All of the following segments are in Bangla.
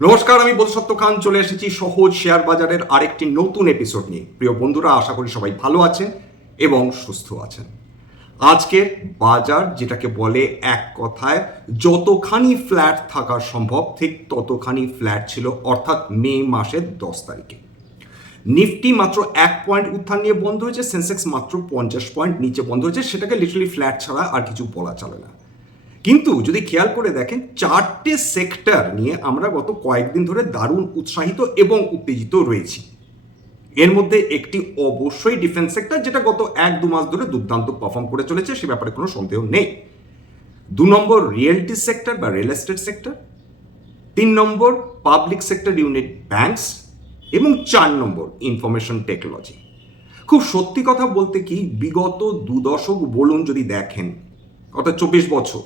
নমস্কার, আমি বোধসত্ত্ব খান, চলে এসেছি সহজ শেয়ার বাজারের আরেকটি নতুন এপিসোড নিয়ে। প্রিয় বন্ধুরা, আশা করি সবাই ভালো আছেন এবং সুস্থ আছেন। আজকের বাজার যেটাকে বলে এক কথায় যতখানি ফ্ল্যাট থাকা সম্ভব, ঠিক ততখানি ফ্ল্যাট ছিল অর্থাৎ মে মাসের দশ তারিখে। নিফটি মাত্র এক পয়েন্ট উত্থান নিয়ে বন্ধ হয়েছে সেন্সেক্স মাত্র পঞ্চাশ পয়েন্ট নিচে বন্ধ হয়েছে, সেটাকে লিটারালি ফ্ল্যাট ছাড়া আর কিছু বলা চলে না। কিন্তু যদি খেয়াল করে দেখেন, চারটে সেক্টর নিয়ে আমরা গত কয়েকদিন ধরে দারুণ উৎসাহিত এবং উত্তেজিত রয়েছি। এর মধ্যে একটি অবশ্যই ডিফেন্স সেক্টর যেটা গত এক দু মাস ধরে দুর্দান্ত পারফর্ম করে চলেছে, সে ব্যাপারে কোনো সন্দেহ নেই। দু নম্বর রিয়েলটি সেক্টর বা রিয়েল এস্টেট সেক্টর তিন নম্বর পাবলিক সেক্টর ইউনিট ব্যাংকস এবং চার নম্বর ইনফরমেশন টেকনোলজি খুব সত্যি কথা বলতে কি, বিগত দু দশক বলুন যদি দেখেন, অর্থাৎ চব্বিশ বছর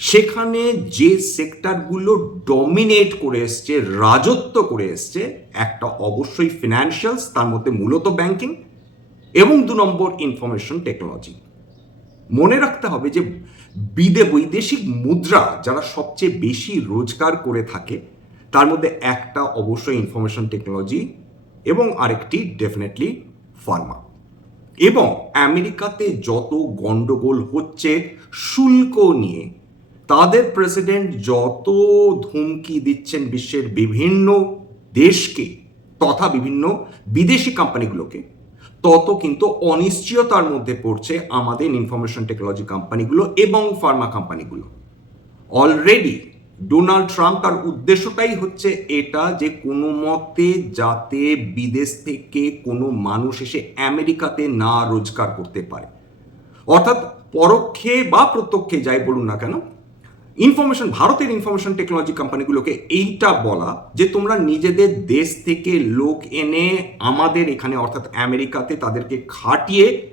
সেখানে যে সেক্টরগুলো ডমিনেট করে এসছে, রাজত্ব করে এসছে, একটা অবশ্যই ফিনান্সিয়ালস তার মধ্যে মূলত ব্যাংকিং এবং দু নম্বর ইনফরমেশন টেকনোলজি মনে রাখতে হবে যে বিদে বৈদেশিক মুদ্রা যারা সবচেয়ে বেশি রোজগার করে থাকে, তার মধ্যে একটা অবশ্যই ইনফরমেশন টেকনোলজি এবং আরেকটি ডেফিনেটলি ফার্মা এবং আমেরিকাতে যত গন্ডগোল হচ্ছে, শুল্ক নিয়ে তাদের প্রেসিডেন্ট যত ধুমকি দিচ্ছেন বিশ্বের বিভিন্ন দেশকে তথা বিভিন্ন বিদেশি কোম্পানিগুলোকে তত কিন্তু অনিশ্চয়তার মধ্যে পড়ছে আমাদের ইনফরমেশন টেকনোলজি কোম্পানিগুলো এবং ফার্মা কোম্পানিগুলো অলরেডি ডোনাল্ড ট্রাম্প তার উদ্দেশ্যটাই হচ্ছে এটা যে কোনো মতে যাতে বিদেশ থেকে কোনো মানুষ এসে আমেরিকাতে না রোজগার করতে পারে। অর্থাৎ পরোক্ষে বা প্রত্যক্ষে যাই বলুন না কেন ইনফরমেশন ভারতের ইনফরমেশন টেকনোলজি কোম্পানিগুলোকে এইটা বলা যে তোমরা নিজেদের দেশ থেকে লোক এনে আমাদের এখানে, অর্থাৎ আমেরিকাতে তাদেরকে খাটিয়ে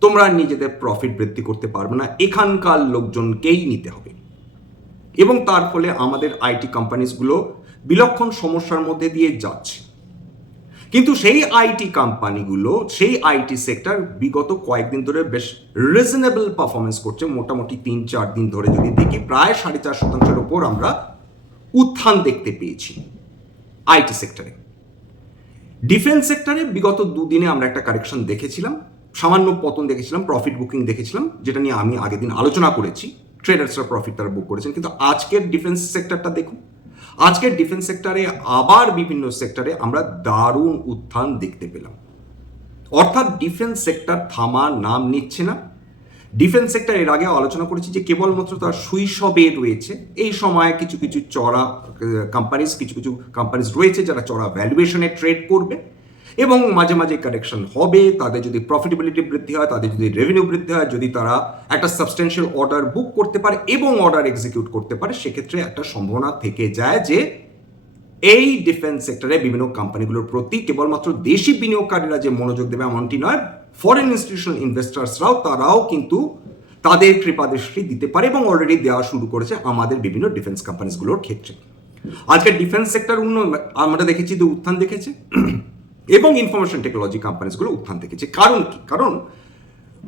তোমরা নিজেদের প্রফিট বৃদ্ধি করতে পারবে না। এখানকার লোকজনকেই নিতে হবে। এবং তার ফলে আমাদের আইটি কোম্পানিজগুলো বিলক্ষণ সমস্যার মধ্যে দিয়ে যাচ্ছে। কিন্তু সেই আইটি কোম্পানিগুলো সেই আইটি সেক্টর বিগত কয়েকদিন ধরে বেশ রিজনেবল পারফরমেন্স করছে। মোটামুটি তিন, চার দিন ধরে যদি দেখি, প্রায় সাড়ে চার শতাংশের ওপর আমরা উত্থান দেখতে পেয়েছি আইটি সেক্টরে ডিফেন্স সেক্টরে বিগত দুদিনে আমরা একটা কারেকশন দেখেছিলাম, সামান্য পতন দেখেছিলাম প্রফিট বুকিং দেখেছিলাম, যেটা নিয়ে আমি আগের দিন আলোচনা করেছি। ট্রেডার্সরা প্রফিট তারা বুক করেছেন, কিন্তু আজকের ডিফেন্স সেক্টরটা দেখুন আজকের ডিফেন্স সেক্টরে আবার বিভিন্ন সেক্টরে আমরা দারুণ উত্থান দেখতে পেলাম। অর্থাৎ ডিফেন্স সেক্টর থামার নাম নিচ্ছে না। ডিফেন্স সেক্টর এর আগে আলোচনা করেছি যে কেবলমাত্র তার শৈশবে রয়েছে। এই সময়ে কিছু কিছু চড়া কোম্পানিজ কিছু কিছু কোম্পানিজ রয়েছে যারা চড়া ভ্যালুয়েশনে ট্রেড করবে। এবং মাঝে মাঝে কারেকশন হবে, তাদের যদি প্রফিটেবিলিটি বৃদ্ধি হয়, তাদের যদি রেভিনিউ বৃদ্ধি হয়, যদি তারা একটা সাবস্টেন্সিয়াল অর্ডার বুক করতে পারে এবং অর্ডার এক্সিকিউট করতে পারে, সেক্ষেত্রে একটা সম্ভাবনা থেকে যায় যে এই ডিফেন্স সেক্টরে বিভিন্ন কোম্পানিগুলোর প্রতি কেবলমাত্র দেশি বিনিয়োগকারীরা যে মনোযোগ দেবে এমনটি নয় ফরেন ইনস্টিটিউশনাল ইনভেস্টার্সরাও তারাও কিন্তু তাদের কৃপাদৃষ্টি দিতে পারে এবং অলরেডি দেওয়া শুরু করেছে আমাদের বিভিন্ন ডিফেন্স কোম্পানিজগুলোর ক্ষেত্রে। আজকে ডিফেন্স সেক্টর উন্ন আমরা দেখেছি যে উত্থান দেখেছে। এবং ইনফরমেশন টেকনোলজি কোম্পানিজগুলো উত্থান দেখেছে। কারণ কি? কারণ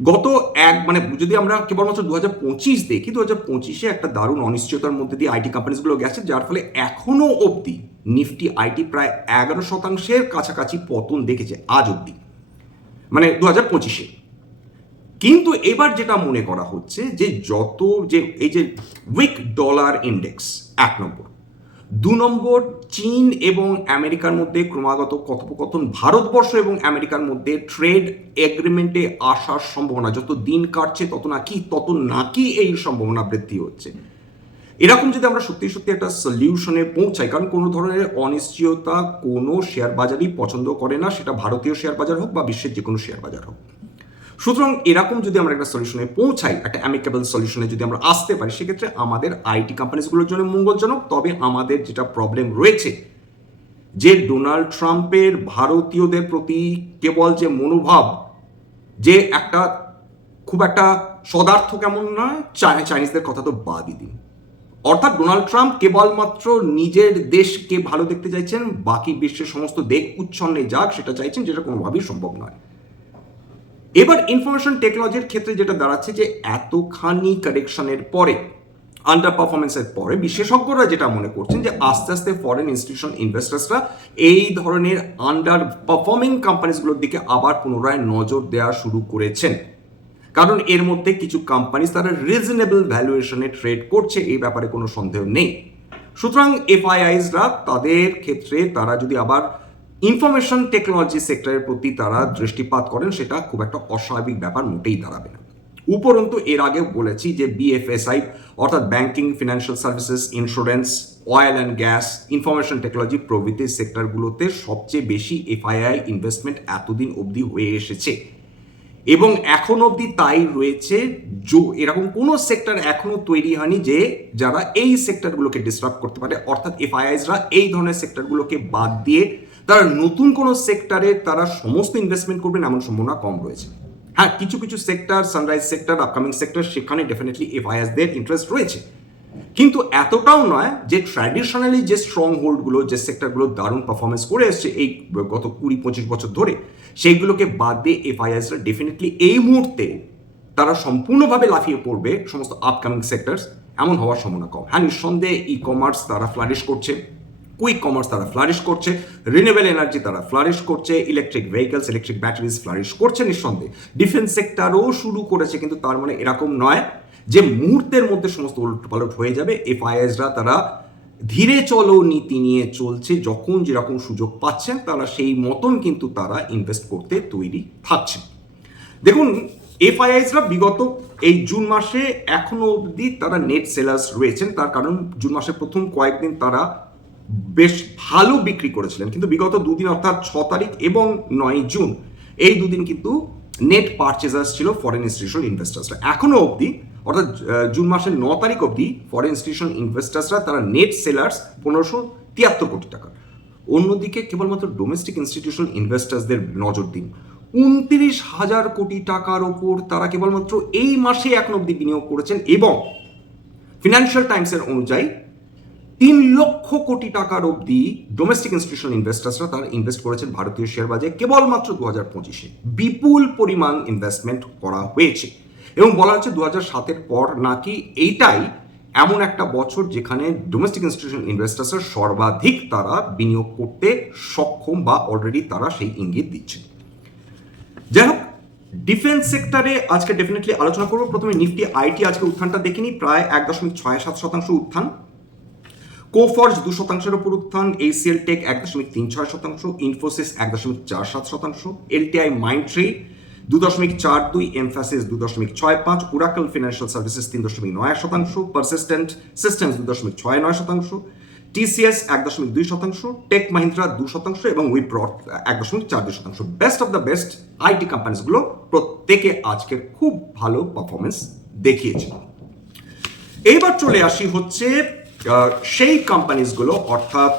গত এক মানে যদি আমরা কেবলমাত্র দু হাজার পঁচিশ দেখি দু হাজার পঁচিশে একটা দারুণ অনিশ্চয়তার মধ্যে দিয়ে আইটি কোম্পানিজগুলো গেছে, যার ফলে এখনও অবধি নিফটি আইটি প্রায় এগারো শতাংশের কাছাকাছি পতন দেখেছে, আজ অবধি। মানে দু হাজার পঁচিশে। কিন্তু এবার যেটা মনে করা হচ্ছে যে যত যে, এই যে উইক ডলার ইন্ডেক্স এক নম্বর। দু নম্বর চীন এবং আমেরিকার মধ্যে ক্রমাগত কথোপকথন, ভারতবর্ষ এবং আমেরিকার মধ্যে ট্রেড এগ্রিমেন্টে আসার সম্ভাবনা, যত দিন কাটছে তত নাকি তত নাকি এই সম্ভাবনা বৃদ্ধি হচ্ছে। এরকম যদি আমরা সত্যি সত্যি একটা সলিউশনে পৌঁছাই, কারণ কোনো ধরনের অনিশ্চয়তা কোনো শেয়ার বাজারই পছন্দ করে না, সেটা ভারতীয় শেয়ার বাজার হোক বা বিশ্বের যে কোনো শেয়ার বাজার হোক। সুতরাং এরকম যদি আমরা একটা সলিউশনে পৌঁছাই, একটা অ্যামিকেবল সলিউশনে যদি আমরা আসতে পারি, সেক্ষেত্রে আমাদের আইটি কোম্পানিজগুলোর জন্য মঙ্গলজনক। তবে আমাদের যেটা প্রবলেম রয়েছে, যে ডোনাল্ড ট্রাম্পের ভারতীয়দের প্রতি কেবল যে মনোভাব, যে একটা খুব একটা সদার্থ কেমন নয় চাইনিজদের কথা তো বাদই দিন। অর্থাৎ ডোনাল্ড ট্রাম্প কেবলমাত্র নিজের দেশকে ভালো দেখতে চাইছেন, বাকি বিশ্বের সমস্ত দেশ উচ্ছন্নে যাক, সেটা চাইছেন, যেটা কোনোভাবেই সম্ভব নয়। এবার ইনফরমেশন টেকনোলজির ক্ষেত্রে যেটা দাঁড়াচ্ছে যে এতখানি কারেকশনের পরে আন্ডার পারফরমেন্সের পরে বিশেষজ্ঞরা যেটা মনে করছেন যে আস্তে আস্তে ফরেন ইনস্টিটিউশন ইনভেস্টার্সরা এই ধরনের আন্ডার পারফর্মিং কোম্পানিজগুলোর দিকে আবার পুনরায় নজর দেওয়া শুরু করেছেন। কারণ এর মধ্যে কিছু কোম্পানি তারা রিজনেবল ভ্যালুয়েশনে ট্রেড করছে, এই ব্যাপারে কোনো সন্দেহ নেই। সুতরাং এফআইআইসরা তাদের ক্ষেত্রে তারা যদি আবার ইনফরমেশন টেকনোলজি সেক্টরের প্রতি তারা দৃষ্টিপাত করেন, সেটা খুব একটা অস্বাভাবিক ব্যাপার মোটেই দাঁড়াবে না। উপরন্তু, এর আগে বলেছি যে বিএফএসআই অর্থাৎ banking financial services insurance oil and gas information technology প্রভৃতি সেক্টরগুলোতে সবচেয়ে বেশি এফআইআই ইনভেস্টমেন্ট এতদিন অবধি হয়ে এসেছে। এবং এখন অবধি তাই রয়েছে এরকম কোনো সেক্টর এখনও তৈরি হয়নি যে যারা এই সেক্টরগুলোকে ডিস্টার্ব করতে পারে। অর্থাৎ এফআইআইসরা এই ধরনের সেক্টরগুলোকে বাদ দিয়ে তারা নতুন কোনো সেক্টরে তারা সমস্ত ইনভেস্টমেন্ট করবেন এমন সম্ভাবনা কম রয়েছে। হ্যাঁ কিছু কিছু sector sunrise sector upcoming sector সেখানে ডেফিনেটলি এফআইএসদের ইন্টারেস্ট রয়েছে। কিন্তু এতটাও নয় যে ট্র্যাডিশনালি যে স্ট্রং হোল্ডগুলো যে সেক্টরগুলো দারুণ পারফরমেন্স করে এসছে এই গত কুড়ি, পঁচিশ বছর ধরে, সেইগুলোকে বাদ দিয়ে এফআইআইসরা ডেফিনেটলি এই মুহূর্তে তারা সম্পূর্ণভাবে লাফিয়ে পড়বে সমস্ত আপকামিং সেক্টরস এমন হওয়ার সম্ভাবনা কম। হ্যাঁ নিঃসন্দেহে ই কমার্স তারা ফ্লারিশ করছে। কুইক কমার্স তারা ফ্লারিশ করছে রিনিউয়েবল এনার্জি তারা ফ্লারিশ করছে electric vehicles electric batteries flourish করছে নিঃসন্দেহে। ডিফেন্স সেক্টরও শুরু করেছে, কিন্তু তার মানে এরকম নয় যে মুহূর্তের মধ্যে সমস্ত উলটপালট হয়ে যাবে। এফআইএসরা তারা ধীরে চলো নীতি নিয়ে চলছে, যখন যেরকম সুযোগ পাচ্ছেন, তারা সেই মতন কিন্তু তারা ইনভেস্ট করতে তৈরি থাকছে। দেখুন এফআইআইসরা বিগত এই জুন মাসে এখনও অবধি তারা নেট সেলার্স রয়েছেন, তার কারণ জুন মাসের প্রথম কয়েকদিন তারা বেশ ভালো বিক্রি করেছিলেন। কিন্তু বিগত দুদিন অর্থাৎ ছ তারিখ এবং নয় জুন, এই দুদিন কিন্তু নেট পারচেজার্স ছিল ফরেন ইনস্টিটিউশন ইনভেস্টার্সরা এখনও অবধি, অর্থাৎ জুন মাসের ন তারিখ অবধি ফরেন ইনস্টিটিউশন ইনভেস্টার্সরা তারা নেট সেলার্স পনেরোশো তিয়াত্তর কোটি টাকা। অন্যদিকে কেবলমাত্র ডোমেস্টিক ইনস্টিটিউশন ইনভেস্টার্সদের নজর দিন। উনত্রিশ হাজার কোটি টাকার ওপর তারা কেবলমাত্র এই মাসে এখন অবধি বিনিয়োগ করেছেন এবং ফিনান্সিয়াল টাইমসের অনুযায়ী তিন লক্ষ কোটি টাকার অবধি ডোমেস্টিক ইনস্টিটিউশনাল ইনভেস্টার্সরা তারা ইনভেস্ট করেছেন ভারতীয় শেয়ার বাজারে কেবলমাত্র দু হাজার পঁচিশে। বিপুল পরিমাণ ইনভেস্টমেন্ট করা হয়েছে। এবং বলা হচ্ছে দু হাজার সাতের পর নাকি এইটাই এমন একটা বছর যেখানে ডোমেস্টিক ইনস্টিটিউশন ইনভেস্টার্সরা সর্বাধিক তারা বিনিয়োগ করতে সক্ষম বা অলরেডি তারা সেই ইঙ্গিত দিচ্ছে যাই হোক ডিফেন্স সেক্টরে আজকে ডেফিনেটলি আলোচনা করব। প্রথমে নিফটি, আইটি আজকে উত্থানটা দেখিনি প্রায় এক দশমিক ছয় সাত শতাংশ উত্থান। কোফর্জ দু শতাংশের উপর উত্থান এসিএল টেক এক দশমিক তিন ছয় শতাংশ ইনফোসিস এক দশমিক চার সাত শতাংশ এলটিআই মাইন্ডট্রি দু দশমিক চার দুই এমফাসিস দু দশমিক ছয় পাঁচ উরাকল ফিনান্সিয়াল সার্ভিসেস তিন দশমিক নয় শতাংশ পারসিস্টেন্ট সিস্টেমস দু দশমিক ছয় নয় শতাংশ টিসিএস এক দশমিক দুই শতাংশ টেক মাহিন্দ্রা দু শতাংশ এবং উইপ্র এক দশমিক চার দুই শতাংশ। Best of the best IT কোম্পানিজগুলো প্রত্যেকে আজকের খুব ভালো পারফরমেন্স দেখিয়েছে। এইবার চলে আসি হচ্ছে সেই কোম্পানিজগুলো অর্থাৎ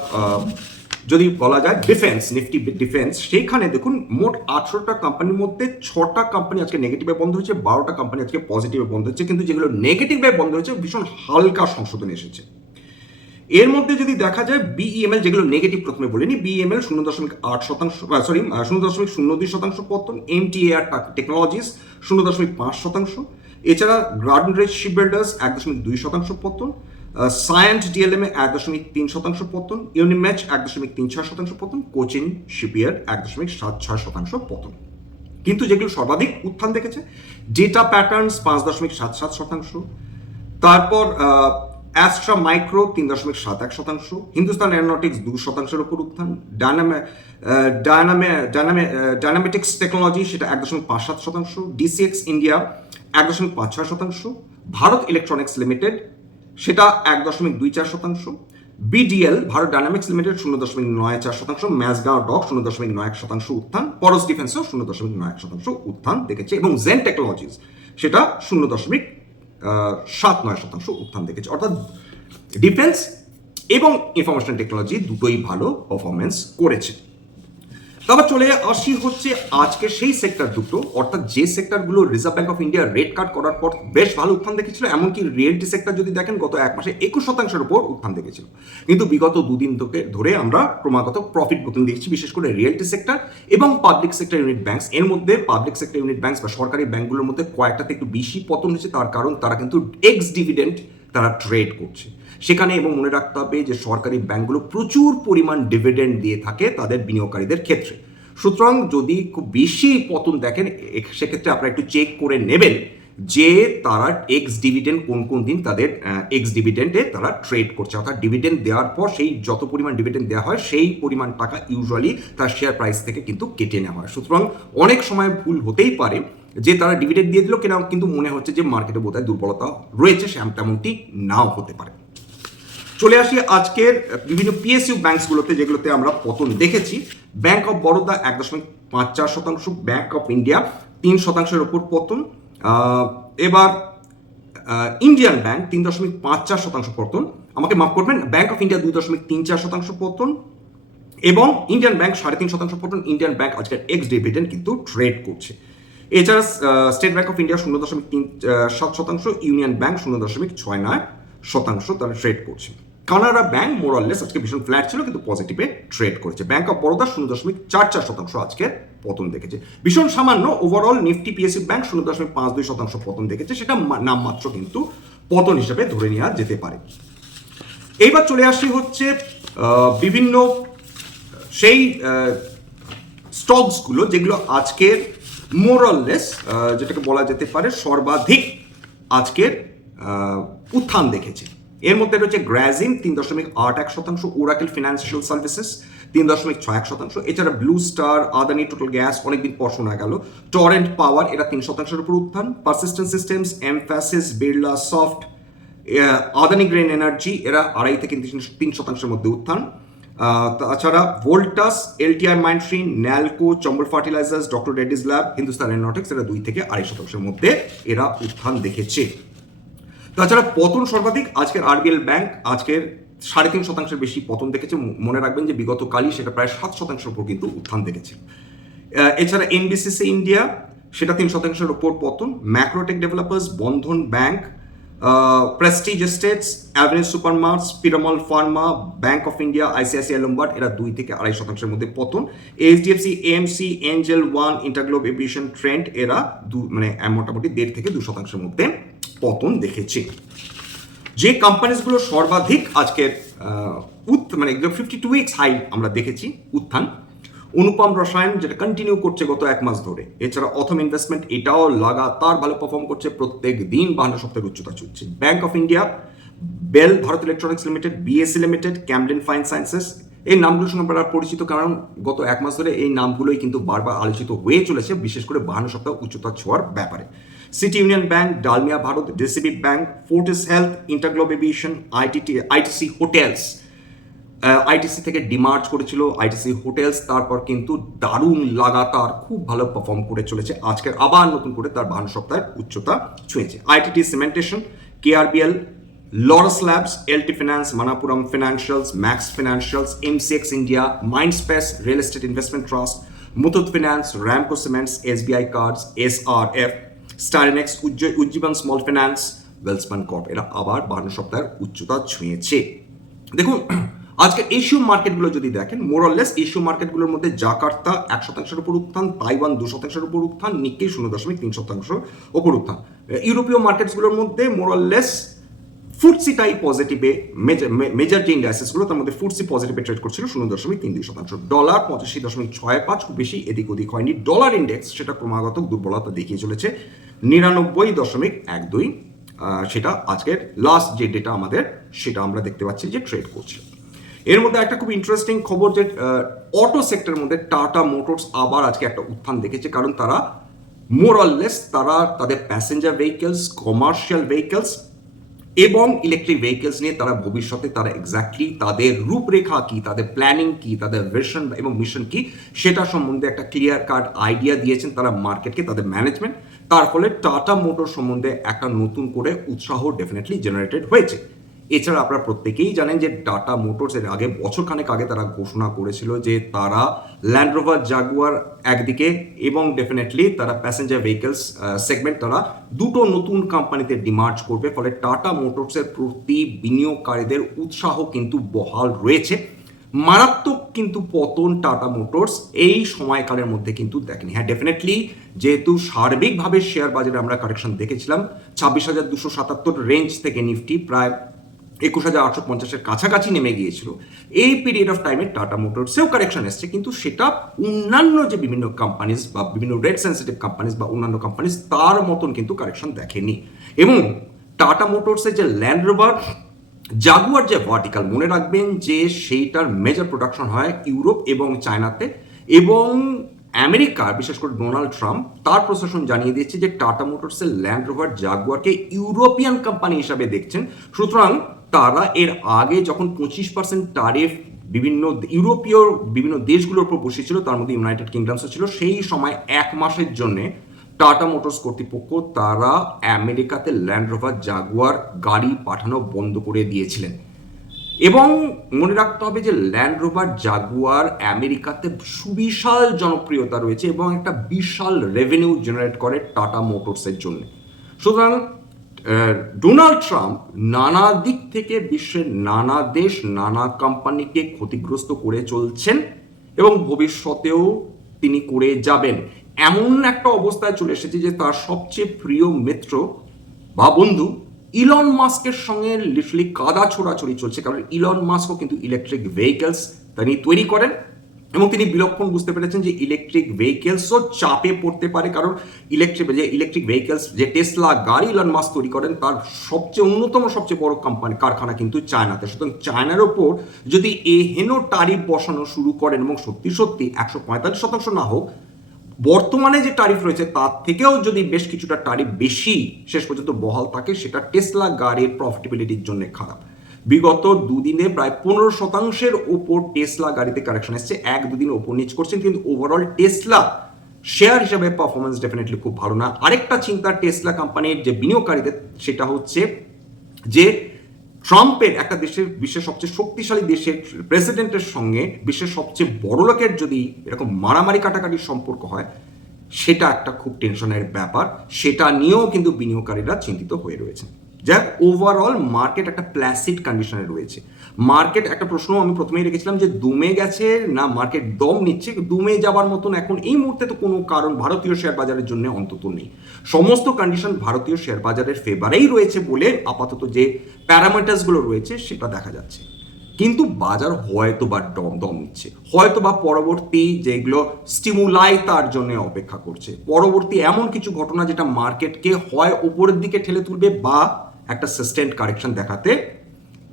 যদি বলা যায় ডিফেন্স নিফটি ডিফেন্স সেইখানে দেখুন মোট আঠেরোটা কোম্পানির মধ্যে ছটা কোম্পানি আজকে নেগেটিভে বন্ধ হয়েছে, বারোটা কোম্পানি আজকে পজিটিভে বন্ধ হচ্ছে কিন্তু যেগুলো নেগেটিভে বন্ধ হয়েছে, ভীষণ হালকা সংশোধন এসেছে। এর মধ্যে যদি দেখা যায় বিইএমএল যেগুলো নেগেটিভ প্রথমে বলিনি বিইএমএল শূন্য দশমিক আট শতাংশ সরি শূন্য দশমিক শূন্য দুই শতাংশ পতন এমটিএআর টেকনোলজিস শূন্য দশমিক পাঁচ শতাংশ। এছাড়া গার্ডেন রেজ শিপ বিল্ডার্স এক দশমিক দুই শতাংশ পতন। সায়েন্ট ডিএলএম এক দশমিক তিন শতাংশ পতন ইউনিম্যাচ এক দশমিক তিন ছয় শতাংশ পতন কোচিন শিপইয়ার্ড এক দশমিক সাত ছয় শতাংশ পতন। কিন্তু যেগুলো সর্বাধিক উত্থান দেখেছে ডেটা প্যাটার্নস পাঁচ দশমিক সাত সাত শতাংশ, তারপর অ্যাস্ট্রা মাইক্রো তিন দশমিক সাত এক শতাংশ হিন্দুস্তান এরোনটিক্স দু শতাংশের উপর উত্থান ডায়নামে ডায়নামে ডায়নামে ডায়নামেটিক্স টেকনোলজি সেটা এক দশমিক পাঁচ সাত শতাংশ ডিসিএক্স ইন্ডিয়া এক দশমিক পাঁচ ছয় শতাংশ, ভারত ইলেকট্রনিক্স লিমিটেড সেটা এক দশমিক দুই চার শতাংশ। বিডিএল ভারত ডায়নামিক্স লিমিটেড শূন্য দশমিক নয় চার শতাংশ। ম্যাসগাঁও ডক শূন্য দশমিক নয় এক শতাংশ উত্থান। পরস ডিফেন্সও শূন্য দশমিক নয় এক শতাংশ উত্থান দেখেছে এবং জেন টেকনোলজিস সেটা শূন্য দশমিক সাত নয় শতাংশ উত্থান দেখেছে। অর্থাৎ ডিফেন্স এবং ইনফরমেশন টেকনোলজি দুটোই ভালো পারফরমেন্স করেছে। তারপর চলে আসি হচ্ছে আজকে সেই সেক্টর দুটো। অর্থাৎ যে সেক্টরগুলো Reserve Bank of India rate cut করার পর বেশ ভালো উত্থান দেখেছিল, এমনকি রিয়েলটি সেক্টর যদি দেখেন, গত এক মাসে একুশ শতাংশের উপর উত্থান দেখেছিল। কিন্তু বিগত দুদিন থেকে ধরে আমরা ক্রমাগত প্রফিট বুকিং দেখছি, বিশেষ করে রিয়েলটি সেক্টর এবং পাবলিক সেক্টর ইউনিট ব্যাংকস এর মধ্যে পাবলিক সেক্টর ইউনিট ব্যাংকস বা সরকারি ব্যাঙ্কগুলোর মধ্যে কয়েকটাতে একটু বেশি পতন হয়েছে, তার কারণ তারা কিন্তু এক্স ডিভিডেন্ড তারা ট্রেড করছে। সেখানে এবং মনে রাখতে হবে যে সরকারি ব্যাংকগুলো প্রচুর পরিমাণ ডিভিডেন্ড দিয়ে থাকে তাদের বিনিয়োগকারীদের ক্ষেত্রে। সুতরাং যদি খুব বেশি পতন দেখেন সেক্ষেত্রে আপনারা একটু চেক করে নেবেন যে তারা এক্স ডিভিডেন্ড কোন কোন দিন তাদের এক্স ডিভিডেন্ডে তারা ট্রেড করছে। অর্থাৎ ডিভিডেন্ড দেওয়ার পর সেই যত পরিমাণ ডিভিডেন্ড দেওয়া হয়, সেই পরিমাণ টাকা ইউজুয়ালি তার শেয়ার প্রাইস থেকে কিন্তু কেটে নেওয়া হয়। সুতরাং অনেক সময় ভুল হতেই পারে যে তারা ডিভিডেন্ড দিয়ে দিল কিনা কিন্তু মনে হচ্ছে যে মার্কেটে বোধহয় দুর্বলতা রয়েছে তেমনটি নাও হতে পারে। চলে আসি আজকের বিভিন্ন পিএসইউ ব্যাংকসগুলোতে যেগুলোতে আমরা পতন দেখেছি। ব্যাংক অফ বরোদা এক দশমিক পাঁচ চার শতাংশ ব্যাংক অফ ইন্ডিয়া তিন শতাংশের ওপর পতন। এবার ইন্ডিয়ান ব্যাংক তিন দশমিক পাঁচ চার শতাংশ পতন। আমাকে মাফ করবেন ব্যাংক অফ ইন্ডিয়া দুই দশমিক তিন চার শতাংশ পতন এবং ইন্ডিয়ান ব্যাংক সাড়ে তিন শতাংশ পতন। ইন্ডিয়ান ব্যাংক আজকের এক্স ডিভিডেন্ড কিন্তু ট্রেড করছে। এছাড়া স্টেট ব্যাংক অফ ইন্ডিয়া শূন্য দশমিক তিন সাত শতাংশ ইউনিয়ন ব্যাংক শূন্য দশমিক ছয় নয় শতাংশ তারা ট্রেড করছে। কানাডা ব্যাংক মোরাললেস আজকে ভীষণ ফ্ল্যাট ছিল, কিন্তু পজিটিভে ট্রেড করেছে। ব্যাংক অফ বরোদা শূন্য দশমিক চার চার শতাংশ আজকে পতন দেখেছে। ভীষণ সামান্য ওভারঅল নিফটি পিএসসি ব্যাংক শূন্য দশমিক পাঁচ দুই শতাংশ পতন দেখেছে, সেটা নামমাত্র কিন্তু পতন হিসেবে ধরে নেওয়া যেতে পারে। এইবার চলে আসি হচ্ছে বিভিন্ন, সেই স্টকসগুলো যেগুলো আজকের মোরাললেস যেটাকে বলা যেতে পারে সর্বাধিক আজকের উত্থান দেখেছে। এর মধ্যে রয়েছে গ্র্যাজিম তিন দশমিক আট এক শতাংশ ওরাকেল ফিনান্সিয়াল সার্ভিসেস তিন দশমিক ছয় এক শতাংশ। এছাড়া Blue Star Adani Total Gas অনেকদিন পর শোনা গেল। টরেন্ট পাওয়ার এরা তিন শতাংশের উপর উত্থান। Persistent Systems Mphasis Birla soft Adani Green Energy এরা আড়াই থেকে তিন- শতাংশের মধ্যে উত্থান। তাছাড়া Voltas LTI Mindtree NALCO Chambal fertilisers doctor Reddy's lab Hindustan Aeronautics এরা দুই থেকে আড়াই শতাংশের মধ্যে এরা উত্থান দেখেছে। তাছাড়া পতন সর্বাধিক আজকের আরবিএল ব্যাংক আজকের সাড়ে তিন শতাংশের বেশি পতন দেখেছে। মনে রাখবেন যে বিগত কালই সেটা প্রায় সাত শতাংশের উপর কিন্তু উত্থান দেখেছে। এছাড়া এনবিসিসি ইন্ডিয়া সেটা তিন শতাংশের উপর পতন। Macrotech Developers Bandhan Bank Prestige Estates Avenue Supermarts Piramal Pharma Bank of India ICICI Lombard এরা দুই থেকে আড়াই শতাংশের মধ্যে পতন। HDFC AMC Angel One InterGlobe Aviation Trent এরা দু মানে মোটামুটি দেড় থেকে দু শতাংশের মধ্যে পতন দেখেছে। যে কোম্পানিজগুলো সর্বাধিক আজকের উত্থ মানে ফিফটি টু উইক্স হাই আমরা দেখেছি, উত্থান। অনুপম রসায়ন যেটা কন্টিনিউ করছে গত এক মাস ধরে। এছাড়া অথম ইনভেস্টমেন্ট এটাও লাগাতার ভালো পারফর্ম করছে, প্রত্যেক দিন বাহান্ন সপ্তাহের উচ্চতা ছুটছে Bank of India BEL Bharat Electronics Limited BSE Limited Camden Fine Sciences এই নামগুলো সঙ্গে আমরা পরিচিত কারণ গত এক মাস ধরে এই নামগুলোই কিন্তু বারবার আলোচিত হয়ে চলেছে, বিশেষ করে বাহান্ন সপ্তাহ উচ্চতা ছোঁয়ার ব্যাপারে। City Union Bank Dalmia Bharat DCB Bank Fortis health InterGlobe Aviation ITT ITC Hotels ITC থেকে ডিমার্চ করেছিল। আইটিসি হোটেলস তারপর কিন্তু দারুণ লাগাতার খুব ভালো পারফর্ম করে চলেছে। আজকের আবার নতুন করে তার বাহান্ন সপ্তাহের উচ্চতা ছুঁয়েছে। ITT Cementation KRBL Laurus Labs LT Finance Manappuram Financials Max Financials MCX India Mindspace Real Estate Investment Trust Muthoot Finance Ramco Cements SBI Cards S R F Starnex Ujjivan Small Finance ওয়েলসম্যান corp এরা আবার বাহান্ন সপ্তাহের উচ্চতা ছুঁয়েছে। দেখুন, আজকে এশীয় মার্কেটগুলো যদি দেখেন মোরলেস এশীয় মার্কেটগুলোর মধ্যে জাকার্তা এক শতাংশের উপর উত্থান, তাইওয়ান দু শতাংশের উপর উত্থান নিক্কেই শূন্য দশমিক তিন শতাংশ উপর উত্থান। ইউরোপীয় মার্কেটসগুলোর মধ্যে মোরলেস ফুটসিটাই পজিটিভে মেজার যে ইন্ডাস্ট্রিসগুলো তার মধ্যে ফুটসি পজিটিভে ট্রেড করছিল শূন্য দশমিক তিন দুই শতাংশ। ডলার পঁচাশি দশমিক ছয় পাঁচ, খুব বেশি এদিক ওদিক হয়নি। ডলার ইন্ডেক্স সেটা ক্রমাগত দুর্বলতা দেখিয়ে চলেছে। নিরানব্বই দশমিক এক দুই সেটা আজকের লাস্ট যে ডেটা আমাদের, সেটা আমরা দেখতে পাচ্ছি যে ট্রেড করছে এর মধ্যে একটা খুব ইন্টারেস্টিং খবর যে অটো সেক্টরের মধ্যে টাটা মোটরস আবার আজকে একটা উত্থান দেখেছে, কারণ তারা মোরাললেস তারা তাদের প্যাসেঞ্জার ভেহিকেলস কমার্শিয়াল ভেহিকেলস এবং ইলেকট্রিক ভেহিকেলস নিয়ে তারা ভবিষ্যতে তারা এক্স্যাক্টলি তাদের রূপরেখা কি, তাদের প্ল্যানিং কি, তাদের ভিশন এবং মিশন কি, সেটা সম্বন্ধে একটা ক্লিয়ার কাট আইডিয়া দিয়েছেন তারা মার্কেটকে তাদের ম্যানেজমেন্ট তার ফলে টাটা মোটর সম্বন্ধে একটা নতুন করে উৎসাহ ডেফিনেটলি জেনারেটেড হয়েছে। এছাড়া আপনারা প্রত্যেকেই জানেন যে টাটা মোটরস এর আগে বছরখানেক আগে তারা ঘোষণা করেছিল যে তারা ল্যান্ড রোভার জাগুয়ার একদিকে এবং ডেফিনেটলি তারা প্যাসেঞ্জার ভেহিকেলস সেগমেন্ট তারা দুটো নতুন কোম্পানিতে ডিমার্জ করবে। ফলে টাটা মোটরসের প্রতি বিনিয়োগকারীদের উৎসাহ কিন্তু বহাল রয়েছে। মারাত্মক কিন্তু পতন টাটা মোটরস এই সময়কালের মধ্যে কিন্তু দেখেনি। হ্যাঁ ডেফিনেটলি যেহেতু সার্বিকভাবে শেয়ার বাজারে আমরা কারেকশন দেখেছিলাম, ছাব্বিশ হাজার দুশো সাতাত্তর রেঞ্জ থেকে নিফটি প্রায় একুশ হাজার আটশো পঞ্চাশের কাছাকাছি নেমে গিয়েছিল। এই পিরিয়ড অফ টাইমে টাটা মোটরসেও কারেকশন এসছে, কিন্তু সেটা অন্যান্য যে বিভিন্ন কোম্পানিজ বা বিভিন্ন রেড সেন্সিটিভ কোম্পানিজ বা অন্যান্য কোম্পানিজ তার মতন কিন্তু কারেকশন দেখেনি। এবং টাটা মোটরসের যে ল্যান্ড রোভার জাগুয়ার যে ভার্টিক্যাল মনে রাখবেন যে সেইটার মেজর প্রোডাকশন হয় ইউরোপ এবং চায়নাতে এবং আমেরিকার বিশেষ করে ডোনাল্ড ট্রাম্প, তার প্রশাসন জানিয়ে দিয়েছে যে টাটা মোটরসের ল্যান্ড রোভার জাগুয়ারকে ইউরোপিয়ান কোম্পানি হিসাবে দেখছেন। সুতরাং তারা এর আগে যখন পঁচিশ পার্সেন্ট টারিফ বিভিন্ন ইউরোপীয় বিভিন্ন দেশগুলোর উপর বসেছিল, তার মধ্যে ইউনাইটেড কিংডমসও ছিল, সেই সময় এক মাসের জন্যে টাটা মোটরস কর্তৃপক্ষ তারা আমেরিকাতে ল্যান্ড রোভার জাগুয়ার গাড়ি পাঠানো বন্ধ করে দিয়েছিলেন। এবং মনে রাখতে হবে যে ল্যান্ড রোভার জাগুয়ার আমেরিকাতে সুবিশাল জনপ্রিয়তা রয়েছে এবং একটা বিশাল রেভিনিউ জেনারেট করে টাটা মোটরসের জন্য। সুতরাং ডোনাল্ড ট্রাম্প নানা দিক থেকে বিশ্বের নানা দেশ, নানা কোম্পানিকে ক্ষতিগ্রস্ত করে চলছেন এবং ভবিষ্যতেও তিনি করে যাবেন। এমন একটা অবস্থায় চলে এসেছে যে তার সবচেয়ে প্রিয় মিত্র বা বন্ধু ইলন মাস্কের সঙ্গে লিটারালি কাদা ছোড়াছড়ি চলছে। কারণ ইলন মাস্কও কিন্তু ইলেকট্রিক ভেহিকেলস তিনি তৈরি করেন এবং তিনি বিলক্ষণ বুঝতে পেরেছেন যে ইলেকট্রিক ভেহিকেলসও চাপে পড়তে পারে। কারণ ইলেকট্রিক যে ইলেকট্রিক ভেহিকেলস যে টেসলা গাড়ি ইলন মাস্ক তৈরি করেন, তার সবচেয়ে অন্যতম সবচেয়ে বড় কোম্পানি কারখানা কিন্তু চায়নাতে। সুতরাং চায়নার ওপর যদি এ হেন টারিফ বসানো শুরু করেন এবং সত্যি সত্যি একশো পঁয়তাল্লিশ শতাংশ না হোক বর্তমানে যে টারিফ রয়েছে, তার থেকেও যদি বেশ কিছুটা টারিফ বেশি শেষ পর্যন্ত বহাল থাকে, সেটা টেসলা গাড়ির প্রফিটেবিলিটির জন্য খারাপ। বিগত দুদিনে প্রায় পনেরো শতাংশের ওপর টেসলা গাড়িতে কারেকশন এসছে। এক দুদিন ওপর নিচ করছেন, কিন্তু ওভারঅল টেসলা শেয়ার হিসাবে পারফরমেন্স ডেফিনেটলি খুব ভালো না। আরেকটা চিন্তা টেসলা কোম্পানির যে বিনিয়োগকারীদের, সেটা হচ্ছে যে ট্রাম্পের একটা দেশের বিশ্বের সবচেয়ে শক্তিশালী দেশের প্রেসিডেন্টের সঙ্গে বিশ্বের সবচেয়ে বড় লোকের যদি এরকম মারামারি কাটাকাটির সম্পর্ক হয়, সেটা একটা খুব টেনশনের ব্যাপার। সেটা নিয়েও কিন্তু বিনিয়োগকারীরা চিন্তিত হয়ে রয়েছে যাক ওভারঅল মার্কেট একটা প্ল্যাসিড কন্ডিশনে রয়েছে। মার্কেট একটা প্রশ্ন আমি প্রথমেই রেখেছিলাম যে দমে গেছে না মার্কেট দম নিচ্ছে? দমে যাবার মতন এখন এই মুহূর্তে তো কোনো কারণ ভারতীয় শেয়ার বাজারের জন্য অন্তত নেই। সমস্ত কন্ডিশন ভারতীয় শেয়ার বাজারের ফেভারেই রয়েছে বলে আপাতত যে প্যারামিটার্সগুলো রয়েছে সেটা দেখা যাচ্ছে। কিন্তু বাজার হয়তো বা দম দম নিচ্ছে। হয়তো বা পরবর্তী যেগুলো স্টিমুলাই তার জন্য অপেক্ষা করছে। পরবর্তী এমন কিছু ঘটনা যেটা মার্কেটকে হয় উপরের দিকে ঠেলে তুলবে বা একটা সাস্টেন্ট কারেকশন দেখাতে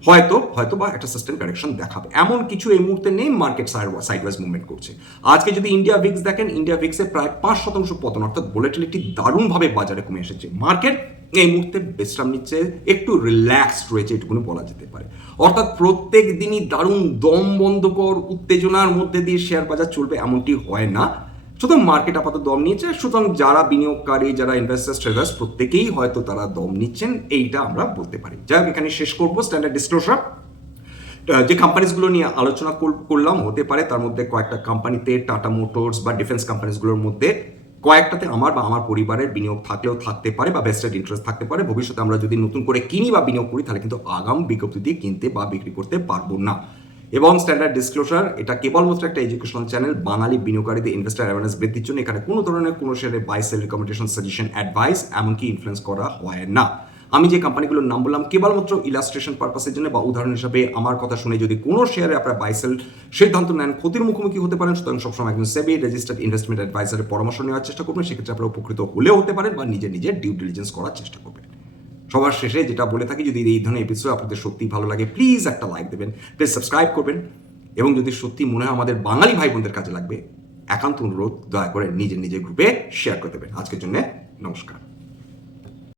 হয়তো হয়তো বা একটা সিস্টেম কারেকশন দেখাবে। এমন কিছু এই মুহূর্তে নেই মার্কেট সাইডওয়াইজ মুভমেন্ট করছে। আজকে যদি ইন্ডিয়া ভিক্স দেখেন ইন্ডিয়া ভিক্সে প্রায় পাঁচ শতাংশ পতন, অর্থাৎ ভোলেটিলিটি দারুণভাবে বাজারে কমে এসেছে। মার্কেট এই মুহূর্তে বিশ্রাম নিচ্ছে, একটু রিল্যাক্সড রয়েছে এটুকুনি বলা যেতে পারে। অর্থাৎ প্রত্যেক দিনই দারুণ দম বন্ধকর উত্তেজনার মধ্যে দিয়ে শেয়ার বাজার চলবে এমনটি হয় না। সুতরাং মার্কেট আপাতত দম নিয়েছে। সুতরাং যারা বিনিয়োগকারী, যারা ইনভেস্টার্স ট্রেডার্স প্রত্যেকেই হয়তো তারা দম নিচ্ছেন, এইটা আমরা বলতে পারি। যাই হোক, এখানে শেষ করব স্ট্যান্ডার্ড ডিসক্লোজার যে কোম্পানিজগুলো নিয়ে আলোচনা কর- করলাম, হতে পারে তার মধ্যে কয়েকটা কোম্পানিতে টাটা মোটরস বা ডিফেন্স কোম্পানিজগুলোর মধ্যে কয়েকটাতে আমার বা আমার পরিবারের বিনিয়োগ থাকলেও থাকতে পারে বা বেস্টেড ইন্টারেস্ট থাকতে পারে। ভবিষ্যতে আমরা যদি নতুন করে কিনি বা বিনিয়োগ করি, তাহলে কিন্তু আগাম বিজ্ঞপ্তি দিয়ে কিনতে বা বিক্রি করতে পারব না। এবং স্ট্যান্ডার্ড ডিসক্লোজার এটা কেবলমাত্র একটা এডুকেশনাল চ্যানেল বাঙালি বিনিয়োগকারীদের ইনভেস্টার অ্যাওয়ারনেস বৃদ্ধির জন্য। এখানে কোনো ধরনের কোনো শেয়ারে buy sell recommendation suggestion advice এমনকি ইনফ্লুয়েন্স করা হয় না। আমি যে কোম্পানিগুলোর নাম বললাম, কেবলমাত্র ইলাস্ট্রেশন পারপাসের জন্য বা উদাহরণ হিসাবে আমার কথা শুনে যদি কোনো শেয়ারে আপনারা বাইসেল সিদ্ধান্ত নেন, ক্ষতির মুখোমুখি হতে পারেন, সুতরাং সবসময় একজন সেবি রেজিস্টার্ড ইনভেস্টমেন্ট অ্যাডভাইসারের পরামর্শ নেওয়ার চেষ্টা করবেন। সেক্ষেত্রে আপনারা উপকৃত হলেও হতে পারেন বা নিজে নিজে ডিউ ডিলিজেন্স করার চেষ্টা করবেন। সবার শেষে যেটা বলে থাকি, যদি এই ধরনের এপিসোড আপনাদের সত্যি ভালো লাগে প্লিজ একটা লাইক দেবেন প্লিজ সাবস্ক্রাইব করবেন। এবং যদি সত্যি মনে হয় আমাদের বাঙালি ভাই বোনদের কাজে লাগবে, একান্ত অনুরোধ, দয়া করে নিজের নিজের গ্রুপে শেয়ার করে দেবেন। আজকের জন্য নমস্কার।